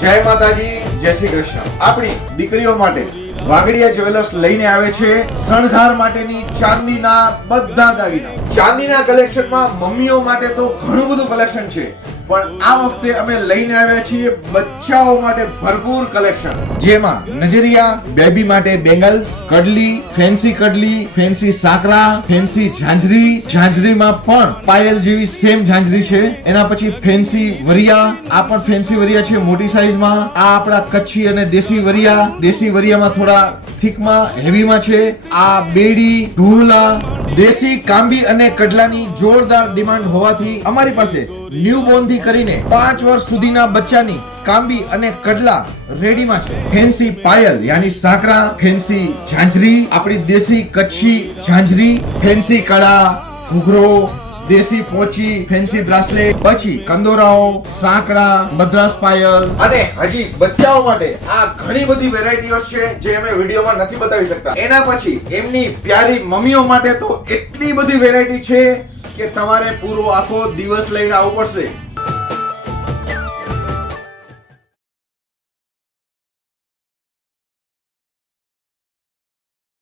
જય માતાજી, જય શ્રી કૃષ્ણ। આપણી દીકરીઓ માટે વાગડિયા જ્વેલર્સ લઈને આવે છે શણગાર માટેની ચાંદીના બધા દાગીના। ચાંદીના કલેક્શનમાં મમ્મીઓ માટે તો ઘણું બધું કલેક્શન છે, પણ આ વખતે અમે લઈને આવ્યા છીએ બચ્ચાઓ માટે ભરપૂર કલેક્શન, જેમાં નજરિયા, બેબી માટે બેંગલ્સ, કડલી, ફેન્સી સાકરા, ફેન્સી ઝાંઝરી, ઝાંઝરીમાં પણ પાયલ જેવી સેમ ઝાંઝરી છે। એના પછી ફેન્સી વરિયા, આ પણ ફેન્સી વરિયા છે મોટી સાઈઝમાં। આ આપણા કચ્છી અને દેશી વરિયામાં થોડા થીકમાં હેવીમાં છે। આ બેડી, ઢોલા, દેશી કાંબી અને કડલાની જોરદાર ડિમાન્ડ હોવાથી અમારી પાસે ન્યૂબોર્ન થી કરીને 5 વર્ષ સુધીના બચ્ચાની કાંબી અને કડલા રેડીમાં છે। ફેન્સી પાયલ યાની સાકરા, ફેન્સી ઝાંઝરી, આપણી દેશી કચ્છી ઝાંઝરી, ફેન્સી કડા, ઘૂઘરો, દેશી પોચી, ફેન્સી બ્રાસલેટ, પછી કંદોરાઓ, સાકરા, મદ્રાસ પાયલ, અને હજી બચ્ચાઓ માટે આ ઘણી બધી વેરાયટીઓ છે જે અમે વિડીયોમાં નથી બતાવી શકતા। એના પછી એમની પ્યારી મમ્મીઓ માટે તો એટલી બધી વેરાયટી છે કે તમારે પૂરો આખો દિવસ લઈને આવવું પડશે।